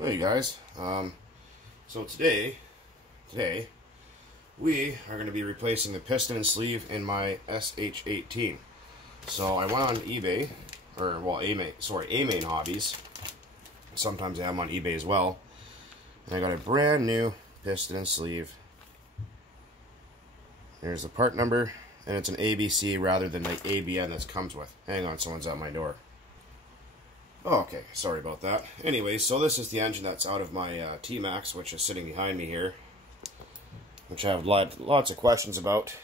Hey guys, so today we are going to be replacing the piston and sleeve in my SH18. So I went on eBay, or well, A-Main Hobbies. Sometimes I am on eBay as well. And I got a brand new piston and sleeve. There's the part number, and it's an ABC rather than like ABN that comes with. Hang on, someone's at my door. Oh, okay, sorry about that. Anyway, so this is the engine that's out of my T-Max, which is sitting behind me here, which I have lots of questions about.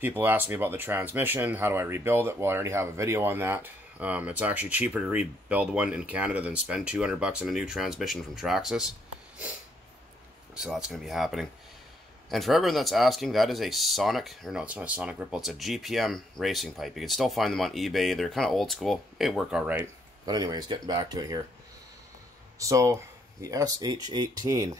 People ask me about the transmission, how do I rebuild it? Well, I already have a video on that. It's actually cheaper to rebuild one in Canada than spend $200 on a new transmission from Traxxas. So that's going to be happening. And for everyone that's asking, that is a Sonic, or no, it's not a Sonic Ripple, it's a GPM racing pipe. You can still find them on eBay. They're kind of old school. They work alright. But anyways, getting back to it here. So, the SH18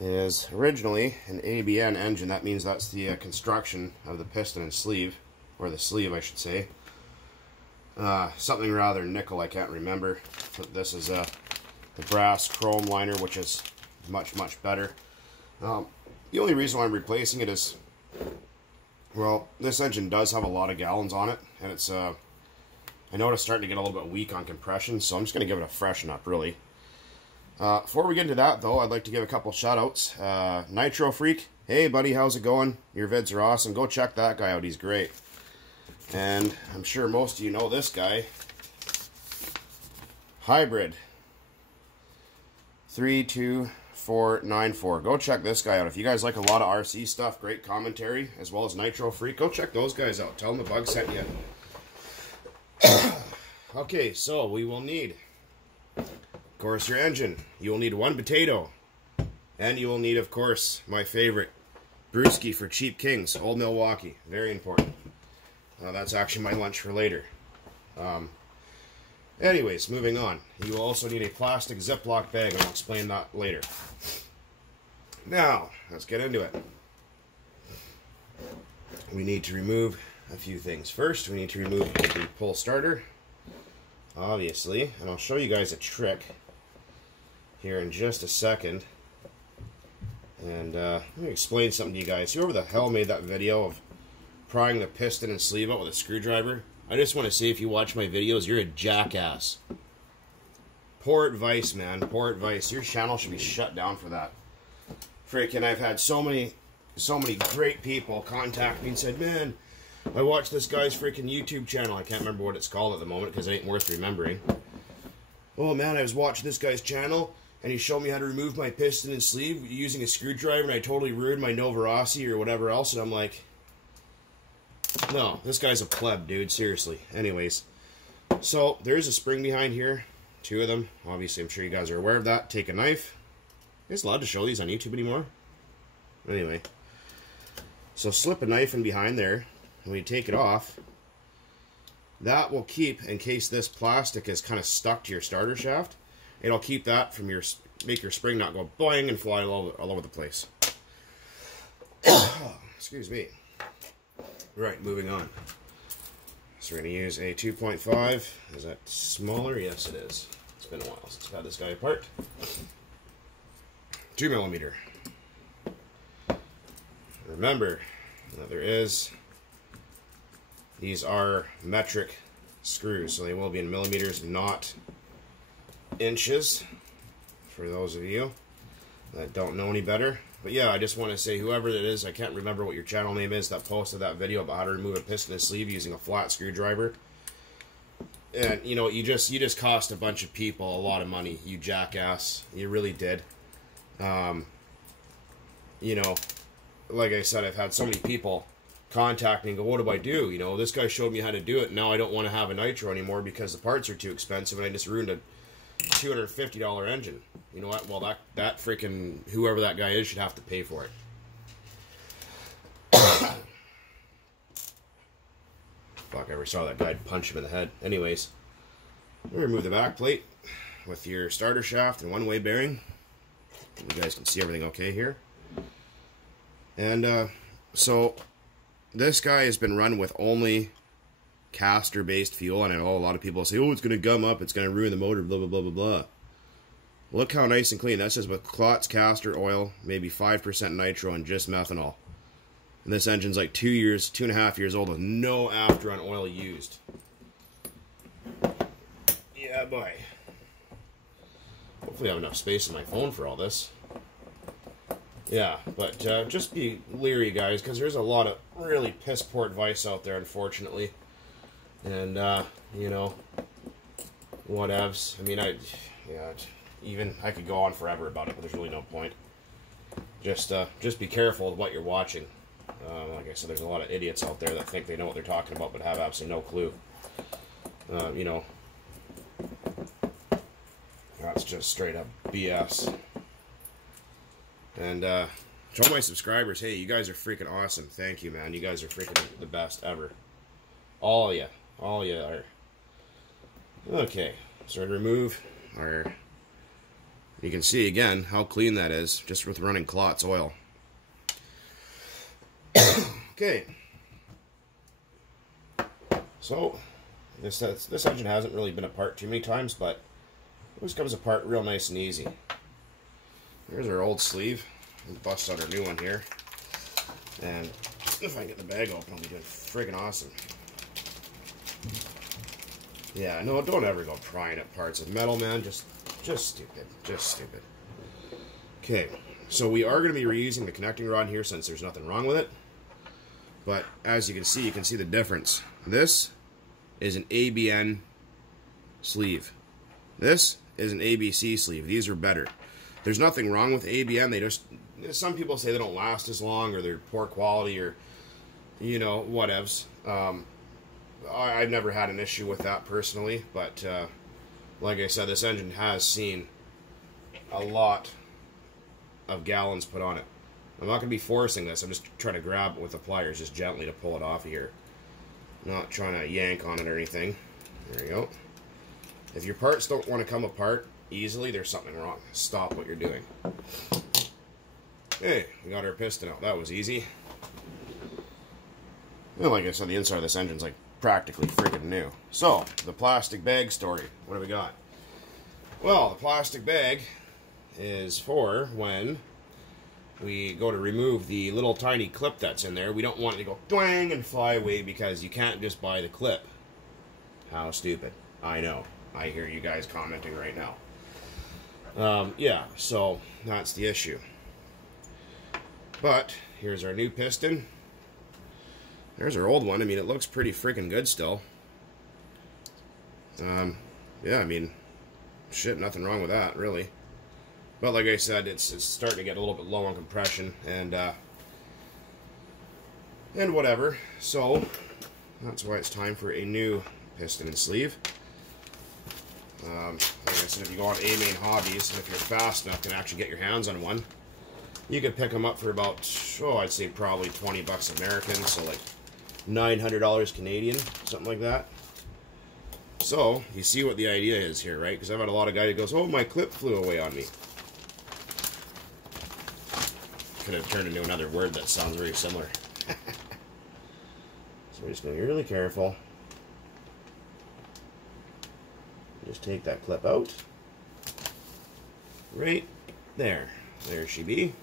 is originally an ABN engine. That means that's the construction of the piston and sleeve, or the sleeve, I should say. Something rather nickel, I can't remember. But this is the brass chrome liner, which is much, much better. The only reason why I'm replacing it is, well, this engine does have a lot of gallons on it, and it's, I know it's starting to get a little bit weak on compression, so I'm just going to give it a freshen up, really. Before we get into that, though, I'd like to give a couple shout-outs. Nitro Freak, hey, buddy, how's it going? Your vids are awesome. Go check that guy out. He's great. And I'm sure most of you know this guy. Hybrid 32494. Go check this guy out. If you guys like a lot of RC stuff, great commentary, as well as Nitro Freak, go check those guys out. Tell them the bug sent you. Okay, so we will need, of course, your engine. You will need one potato. And you will need, of course, my favorite, brewski for Cheap Kings, Old Milwaukee. Very important. That's actually my lunch for later. Anyways, moving on. You will also need a plastic Ziploc bag, and I'll explain that later. Now, let's get into it. We need to remove a few things. First, we need to remove the pull starter, obviously, and I'll show you guys a trick here in just a second. And let me explain something to you guys. Whoever the hell made that video of prying the piston and sleeve out with a screwdriver, I just want to say, if you watch my videos, you're a jackass. Poor advice, man. Poor advice. Your channel should be shut down for that. Freaking, I've had so many great people contact me and said, man, I watched this guy's freaking YouTube channel. I can't remember what it's called at the moment because it ain't worth remembering. Oh, man, I was watching this guy's channel, and he showed me how to remove my piston and sleeve using a screwdriver, and I totally ruined my Novarossi or whatever else, and I'm like, no, this guy's a pleb, dude, seriously. Anyways, so there's a spring behind here, two of them. Obviously, I'm sure you guys are aware of that. Take a knife. Is allowed to show these on YouTube anymore? Anyway, so slip a knife in behind there, and when you take it off, that will keep, in case this plastic is kind of stuck to your starter shaft, it'll keep that from make your spring not go boing and fly all over the place. Excuse me. Right, moving on. So we're going to use a 2.5. Is that smaller? Yes, it is. It's been a while since I've had this guy apart. 2 millimeter. Remember that these are metric screws, so they will be in millimeters, not inches, for those of you that don't know any better. But yeah, I just want to say, whoever it is, I can't remember what your channel name is, that posted that video about how to remove a piston and sleeve using a flat screwdriver. And, you know, you just cost a bunch of people a lot of money, you jackass. You really did. You know, like I said, I've had so many people contact me and go, what do I do? You know, this guy showed me how to do it, and now I don't want to have a nitro anymore because the parts are too expensive, and I just ruined a $250 engine. You know what? Well, that freaking whoever that guy is should have to pay for it. Fuck, I ever saw that guy punch him in the head. Anyways, remove the back plate with your starter shaft and one-way bearing. You guys can see everything okay here. And so this guy has been run with only caster-based fuel, and I know a lot of people say, oh, it's going to gum up, it's going to ruin the motor, blah, blah, blah, blah, blah. Look how nice and clean. That's just with Klotz castor oil, maybe 5% nitro, and just methanol. And this engine's like 2.5 years old with no after-on oil used. Yeah, boy. Hopefully I have enough space in my phone for all this. Yeah, but just be leery, guys, because there's a lot of really piss-poor advice out there, unfortunately. And, you know, whatevs. I mean, I could go on forever about it, but there's really no point. Just be careful of what you're watching. Like I said, there's a lot of idiots out there that think they know what they're talking about, but have absolutely no clue. You know, that's just straight up BS. And to all my subscribers, hey, you guys are freaking awesome. Thank you, man. You guys are freaking the best ever. All of you. All of you are. Okay, so I remove our... You can see again how clean that is, just with running Klotz oil. Okay. So, this engine hasn't really been apart too many times, but it always comes apart real nice and easy. Here's our old sleeve. We'll bust out our new one here. And if I can get the bag open, I'll be doing friggin' awesome. Yeah, no, don't ever go prying at parts of metal, man. Just stupid. Just stupid. Okay, so we are going to be reusing the connecting rod here since there's nothing wrong with it. But as you can see the difference. This is an ABN sleeve. This is an ABC sleeve. These are better. There's nothing wrong with ABN. They just, some people say they don't last as long, or they're poor quality, or, you know, whatevs. I've never had an issue with that personally, but like I said, this engine has seen a lot of gallons put on it. I'm not going to be forcing this. I'm just trying to grab it with the pliers just gently to pull it off of here. Not trying to yank on it or anything. There you go. If your parts don't want to come apart easily, there's something wrong. Stop what you're doing. Okay, we got our piston out. That was easy. Well, like I said, the inside of this engine's like practically freaking new. So, the plastic bag story. What do we got? Well, the plastic bag is for when we go to remove the little tiny clip that's in there. We don't want it to go twang and fly away because you can't just buy the clip. How stupid. I know. I hear you guys commenting right now. Yeah, so that's the issue. But here's our new piston. There's our old one. I mean, it looks pretty freaking good still. Yeah, I mean, shit, nothing wrong with that, really. But like I said, it's starting to get a little bit low on compression and whatever. So that's why it's time for a new piston and sleeve. Like I said, if you go on A-Main Hobbies, and if you're fast enough, can actually get your hands on one, you could pick them up for about, I'd say probably 20 bucks American, so like $900 Canadian, something like that. So, you see what the idea is here, right? Because I've had a lot of guys who goes, oh, my clip flew away on me. Could have turned into another word that sounds very similar. So we're just going to be really careful. Just take that clip out. Right there. There she be.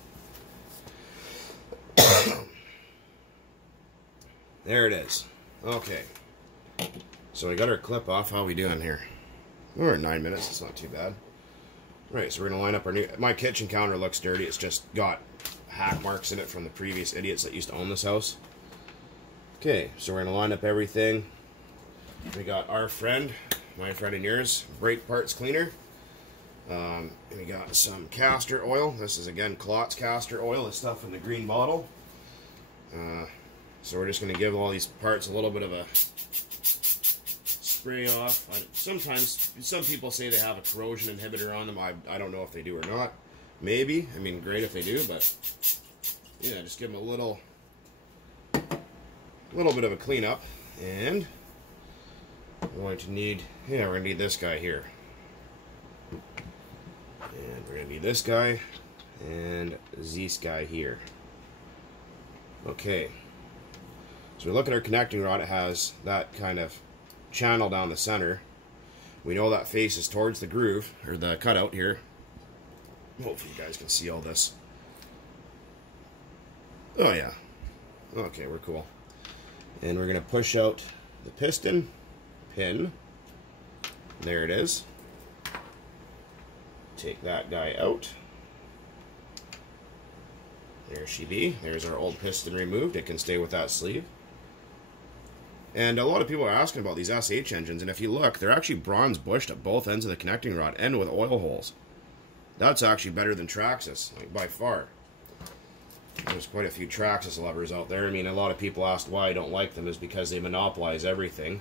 There it is. Okay. So we got our clip off. How are we doing here? We're at 9 minutes. It's not too bad. Right, so we're going to line up our new... My kitchen counter looks dirty. It's just got hack marks in it from the previous idiots that used to own this house. Okay, so we're going to line up everything. We got our friend, my friend and yours, brake parts cleaner. And we got some castor oil. This is, again, Klotz castor oil. This stuff in the green bottle. So we're just going to give all these parts a little bit of a spray off. Sometimes, some people say they have a corrosion inhibitor on them. I don't know if they do or not. Maybe. I mean, great if they do, but yeah, just give them a little bit of a cleanup. And we're going to need, we're going to need this guy here. And we're going to need this guy and this guy here. Okay. So we look at our connecting rod, it has that kind of channel down the center. We know that faces towards the groove, or the cutout here. Hopefully you guys can see all this. Oh yeah. Okay, we're cool. And we're going to push out the piston pin. There it is. Take that guy out. There she be. There's our old piston removed. It can stay with that sleeve. And a lot of people are asking about these SH engines, and if you look, they're actually bronze bushed at both ends of the connecting rod and with oil holes. That's actually better than Traxxas, like by far. There's quite a few Traxxas lovers out there. I mean, a lot of people ask why I don't like them is because they monopolize everything.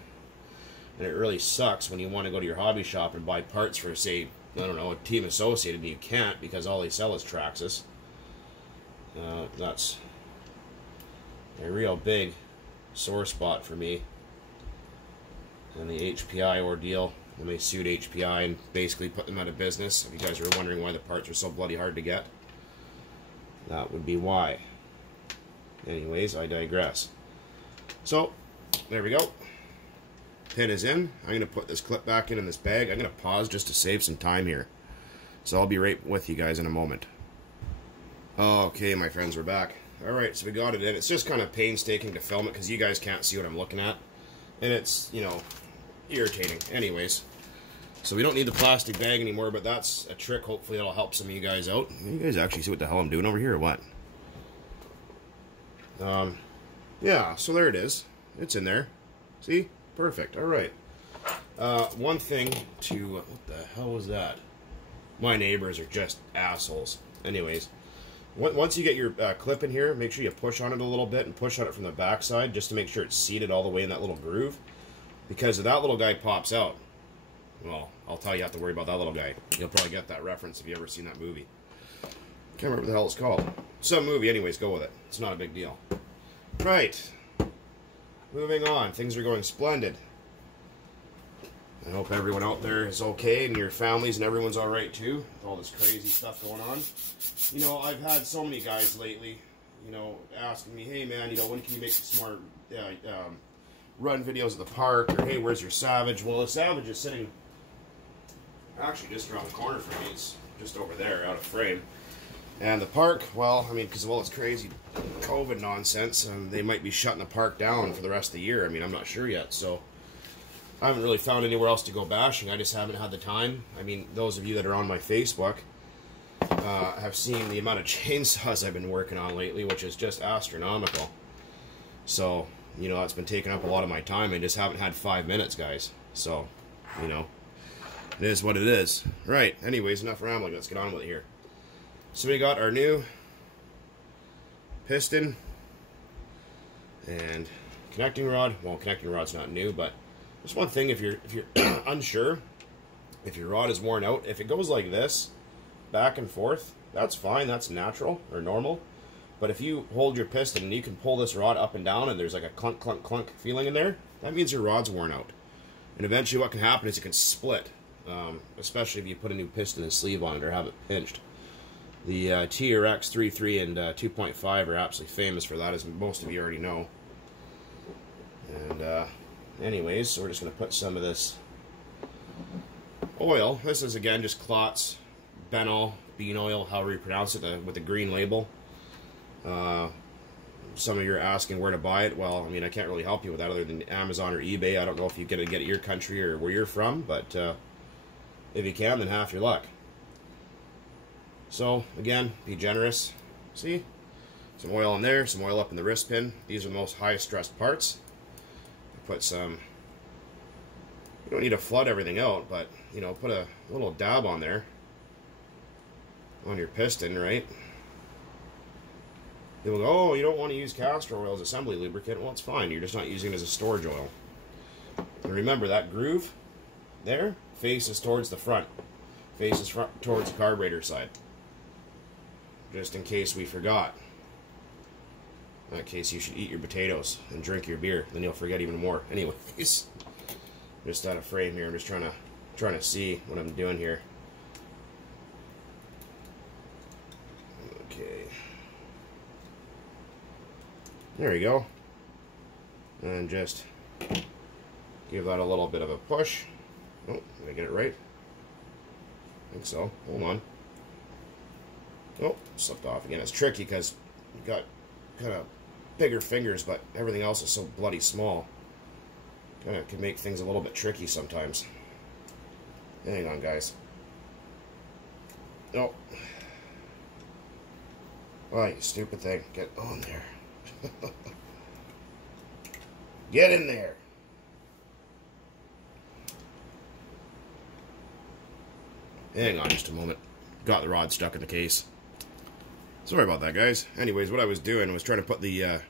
And it really sucks when you want to go to your hobby shop and buy parts for, say, I don't know, a Team Associated, and you can't because all they sell is Traxxas. That's a real big sore spot for me. And the HPI ordeal, when they sued HPI and basically put them out of business. If you guys are wondering why the parts are so bloody hard to get, that would be why. Anyways, I digress. So, there we go. Pin is in. I'm going to put this clip back in this bag. I'm going to pause just to save some time here. So I'll be right with you guys in a moment. Okay, my friends, we're back. Alright, so we got it in. It's just kind of painstaking to film it because you guys can't see what I'm looking at. And it's, you know, irritating. Anyways, so we don't need the plastic bag anymore, but that's a trick. Hopefully that'll help some of you guys out. You guys actually see what the hell I'm doing over here or what? Yeah, so there it is. It's in there. See? Perfect. Alright. One thing to... What the hell was that? My neighbors are just assholes. Anyways, once you get your clip in here, make sure you push on it a little bit and push on it from the back side just to make sure it's seated all the way in that little groove. Because if that little guy pops out, well, I'll tell you, have to worry about that little guy. You'll probably get that reference if you've ever seen that movie. Can't remember what the hell it's called. Some movie, anyways, go with it. It's not a big deal. Right. Moving on. Things are going splendid. I hope everyone out there is okay and your families and everyone's alright too, with all this crazy stuff going on. You know, I've had so many guys lately, you know, asking me, hey man, you know, when can you make some more run videos at the park, or hey, where's your Savage? Well, the Savage is sitting actually just around the corner from me. It's just over there, out of frame. And the park, well, I mean, because of all this crazy COVID nonsense, they might be shutting the park down for the rest of the year. I mean, I'm not sure yet, so I haven't really found anywhere else to go bashing. I just haven't had the time. I mean, those of you that are on my Facebook have seen the amount of chainsaws I've been working on lately, which is just astronomical. So, you know, that's been taking up a lot of my time. I just haven't had 5 minutes, guys. So, you know, it is what it is. Right, anyways, enough rambling. Let's get on with it here. So we got our new piston and connecting rod. Well, connecting rod's not new, but just one thing, if you're unsure, if your rod is worn out, if it goes like this, back and forth, that's fine, that's natural or normal. But if you hold your piston and you can pull this rod up and down and there's like a clunk, clunk, clunk feeling in there, that means your rod's worn out. And eventually what can happen is it can split, especially if you put a new piston and sleeve on it or have it pinched. The TRX 3.3 and 2.5 are absolutely famous for that, as most of you already know. And anyways, so we're just going to put some of this oil. This is, again, just Klotz, Benol, bean oil, however you pronounce it, with the green label. Some of you are asking where to buy it. Well, I mean, I can't really help you with that other than Amazon or eBay. I don't know if you get it at your country or where you're from, but if you can, then half your luck. So, again, be generous. See? Some oil in there, some oil up in the wrist pin. These are the most high stressed parts. Put some, you don't need to flood everything out, but, you know, put a little dab on there, on your piston, right? People go, oh, you don't want to use castor oil as assembly lubricant. Well, it's fine. You're just not using it as a storage oil. And remember, that groove there faces towards the front. Faces towards the carburetor side. Just in case we forgot. In that case, you should eat your potatoes and drink your beer. Then you'll forget even more. Anyways, just out of frame here. I'm just trying to see what I'm doing here. Okay. There we go. And just give that a little bit of a push. Oh, did I get it right? I think so. Hold on. Oh, slipped off again. It's tricky because you've got kind of bigger fingers, but everything else is so bloody small. Kind of can make things a little bit tricky sometimes. Hang on, guys. Oh. Oh, you stupid thing. Get on there. Get in there. Hang on just a moment. Got the rod stuck in the case. Sorry about that, guys. Anyways, what I was doing was trying to put the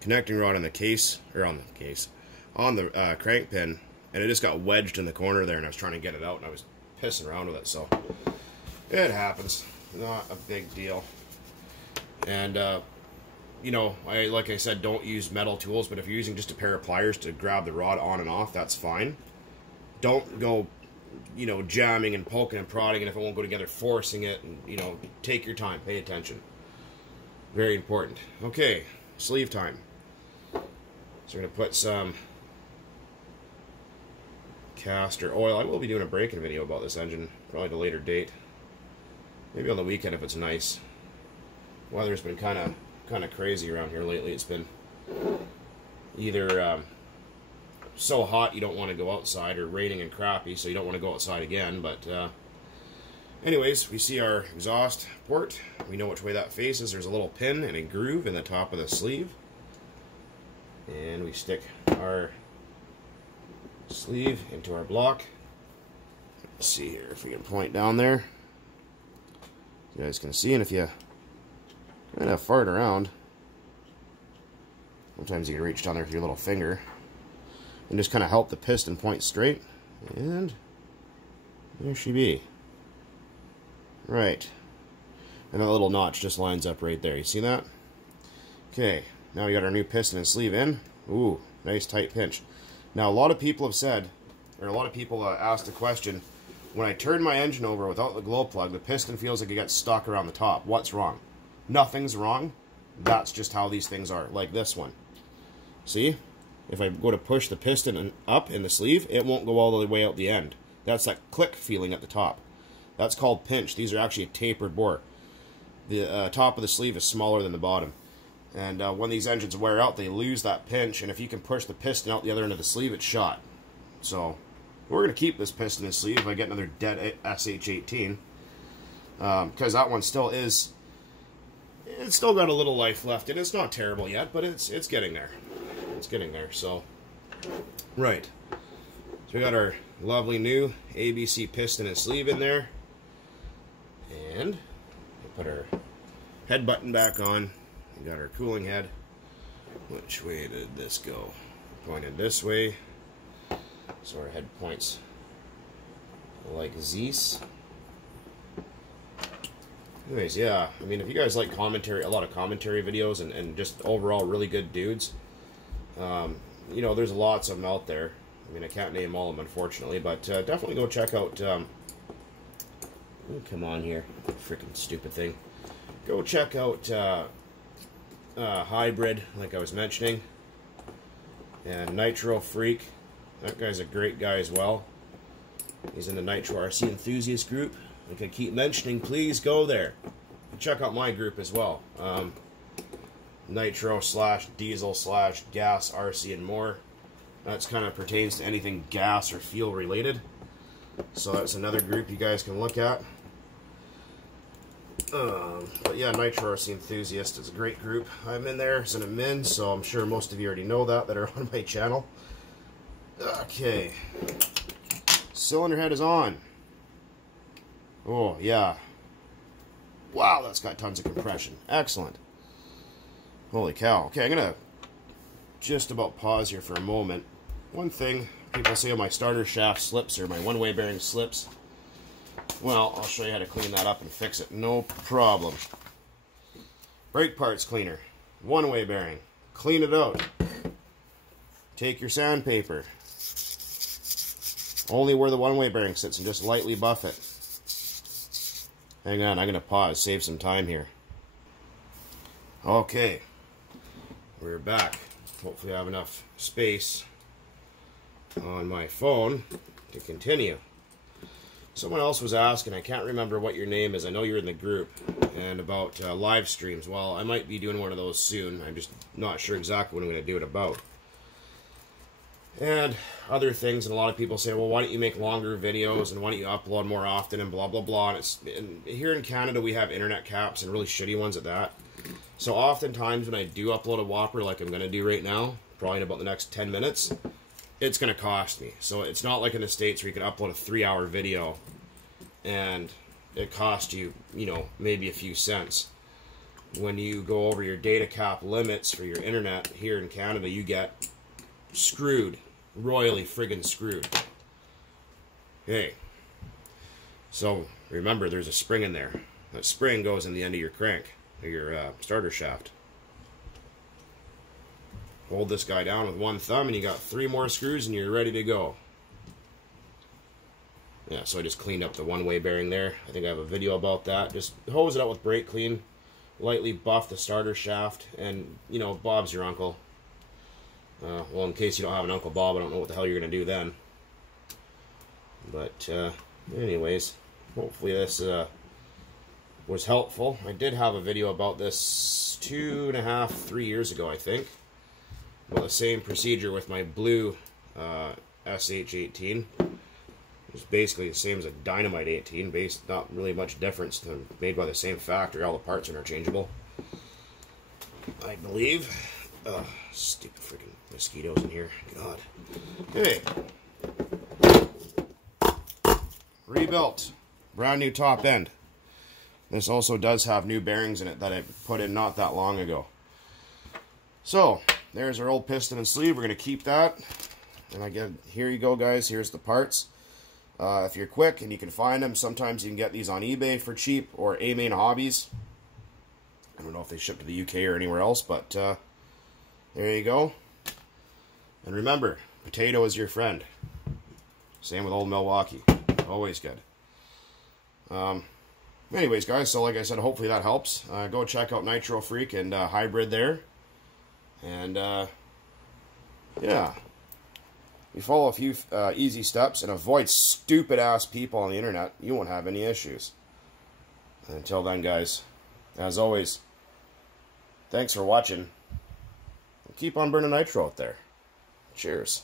connecting rod in the case, or on the crank pin, and it just got wedged in the corner there, and I was trying to get it out, and I was pissing around with it, so it happens. Not a big deal. And, you know, like I said, don't use metal tools, but if you're using just a pair of pliers to grab the rod on and off, that's fine. Don't go, you know, jamming and poking and prodding, and if it won't go together, forcing it, and, you know, take your time, pay attention. Very important. Okay, sleeve time. So we're going to put some castor oil. I will be doing a break-in video about this engine, probably at a later date. Maybe on the weekend if it's nice. Weather's been kind of crazy around here lately. It's been either so hot you don't want to go outside, or raining and crappy, so you don't want to go outside again. But anyways, we see our exhaust port. We know which way that faces. There's a little pin and a groove in the top of the sleeve. And we stick our sleeve into our block. Let's see here if we can point down there. You guys can see, and if you kind of fart around, sometimes you can reach down there with your little finger and just kind of help the piston point straight, and there she be. Right. And that little notch just lines up right there. You see that? Okay, now we got our new piston and sleeve in. Ooh, nice tight pinch. Now a lot of people have said, or a lot of people asked the question, when I turn my engine over without the glow plug, the piston feels like it gets stuck around the top. What's wrong? Nothing's wrong. That's just how these things are, like this one. See? If I go to push the piston up in the sleeve, it won't go all the way out the end. That's that click feeling at the top. That's called pinch. These are actually a tapered bore. The top of the sleeve is smaller than the bottom. And when these engines wear out, they lose that pinch, and if you can push the piston out the other end of the sleeve, it's shot. So we're going to keep this piston and sleeve if I get another dead SH18. Because that one still is... It's still got a little life left, and it's not terrible yet, but it's getting there. It's getting there, so... Right. So we got our lovely new ABC piston and sleeve in there. And we'll put our head button back on. We got our cooling head. Which way did this go? Pointed this way. So our head points like this. Anyways, yeah, I mean, if you guys like commentary, a lot of commentary videos, and just overall really good dudes, you know, there's lots of them out there. I mean, I can't name all of them, unfortunately, but definitely go check out, oh, come on here, freaking stupid thing. Go check out Hybrid, like I was mentioning, and Nitro Freak. That guy's a great guy as well. He's in the Nitro RC Enthusiast group. Like I keep mentioning, please go there. Check out my group as well. Nitro / diesel / gas RC and more. That's kind of pertains to anything gas or fuel related. So that's another group you guys can look at. But yeah, Nitro RC Enthusiast is a great group. I'm in there as an admin, so I'm sure most of you already know that are on my channel. Okay. Cylinder head is on. Oh, yeah. Wow, that's got tons of compression. Excellent. Holy cow. Okay, I'm going to just about pause here for a moment. One thing people say my starter shaft slips, or my one-way bearing slips. Well, I'll show you how to clean that up and fix it. No problem. Brake parts cleaner. One-way bearing. Clean it out. Take your sandpaper. Only where the one-way bearing sits, and just lightly buff it. Hang on, I'm going to pause, save some time here. Okay, we're back. hopefully I have enough space on my phone to continue. Someone else was asking, I can't remember what your name is, I know you're in the group, and about live streams. Well, I might be doing one of those soon. I'm just not sure exactly what I'm going to do it about. And other things, and a lot of people say, well, why don't you make longer videos, and why don't you upload more often, and blah, blah, blah. And here in Canada, we have internet caps, and really shitty ones at that. So oftentimes when I do upload a Whopper, like I'm going to do right now, probably in about the next 10 minutes, it's going to cost me. So it's not like in the States where you can upload a 3-hour video and it costs you, you know, maybe a few cents. When you go over your data cap limits for your internet here in Canada, you get screwed. Royally friggin' screwed. Okay. So remember, there's a spring in there. That spring goes in the end of your crank, or your starter shaft. Hold this guy down with one thumb and you got 3 more screws and you're ready to go. Yeah, so I just cleaned up the one-way bearing there. I think I have a video about that. Just hose it out with brake clean, lightly buff the starter shaft, and, you know, Bob's your uncle. Well, in case you don't have an Uncle Bob, I don't know what the hell you're going to do then. But, anyways, hopefully this was helpful. I did have a video about this 2.5, 3 years ago, I think. Well, the same procedure with my blue SH18. It's basically the same as a Dynamite 18, not really much difference. They're made by the same factory. All the parts are interchangeable, I believe. Stupid freaking mosquitoes in here. God. Okay. Rebuilt. Brand new top end. This also does have new bearings in it that I put in not that long ago. So, there's our old piston and sleeve. We're going to keep that. And again, here you go, guys. Here's the parts. If you're quick and you can find them, sometimes you can get these on eBay for cheap, or A-Main Hobbies. I don't know if they ship to the UK or anywhere else, but there you go. And remember, potato is your friend. Same with old Milwaukee. Always good. Anyways, guys, so like I said, hopefully that helps. Go check out Nitro Freak and Hybrid there. And, yeah. You follow a few easy steps and avoid stupid-ass people on the internet, you won't have any issues. And until then, guys, as always, thanks for watching. Keep on burning nitro out there. Cheers.